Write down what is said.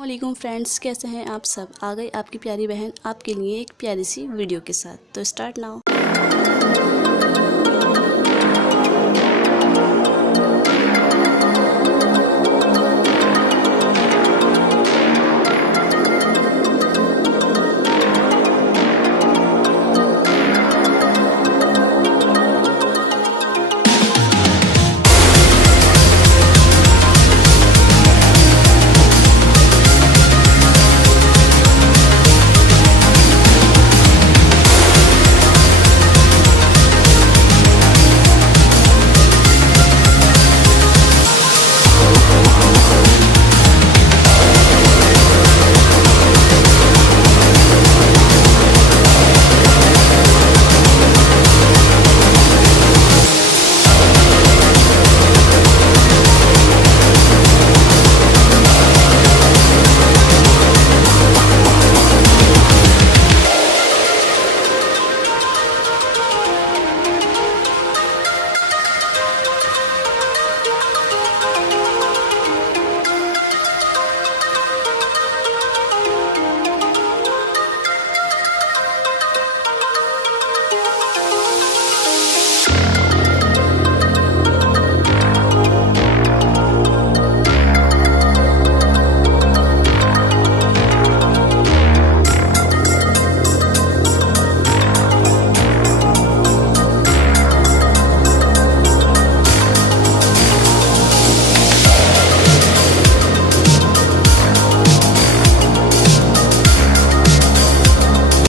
वालेकुम फ्रेंड्स, कैसे हैं आप सब। आ गई आपकी प्यारी बहन आपके लिए एक प्यारी सी वीडियो के साथ। तो स्टार्ट नाउ।